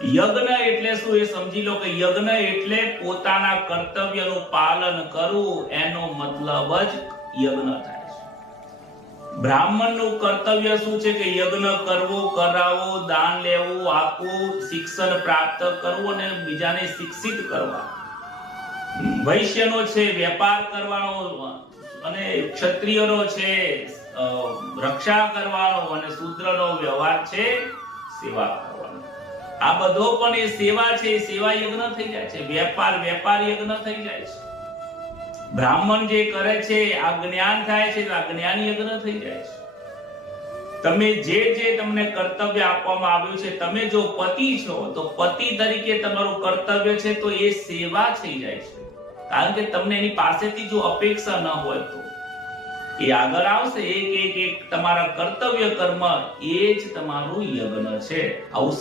યજ્ઞ એટલે શું એ સમજી લો કે યજ્ઞ એટલે પોતાના કર્તવ્યનું પાલન કરવું, એનો મતલબ જ યજ્ઞ થાય છે. બ્રાહ્મણનું કર્તવ્ય શું છે કે યજ્ઞ કરવો, કરાવવો, દાન લેવું, આપવું, શિક્ષણ પ્રાપ્ત કરવું અને બીજાને શિક્ષિત કરવા. વૈશ્યનો છે વેપાર કરવાનો અને ક્ષત્રિયનો છે રક્ષા કરવાનો અને શૂદ્રનો વ્યવહાર છે સેવા કરવાનો. આ બધો પણ એ સેવા છે, એ સેવા યજ્ઞ થઈ જાય છે. વેપાર યજ્ઞ થઈ જાય છે. બ્રાહ્મણ જે કરે છે આ જ્ઞાન થાય છે, આ જ્ઞાન યજ્ઞ થઈ જાય છે. તમે જે તમને કર્તવ્ય આપવામાં આવ્યું છે, તમે જો પતિ છો તો પતિ તરીકે તમારું કર્તવ્ય છે તો એ સેવા થઈ જાય છે. કારણ કે તમને એની પાસેથી જો અપેક્ષા ન હોય તો એ આગળ આવશે. એક તમારા કર્તવ્ય કર્મ એ જ તમારું યજ્ઞ છે. આવું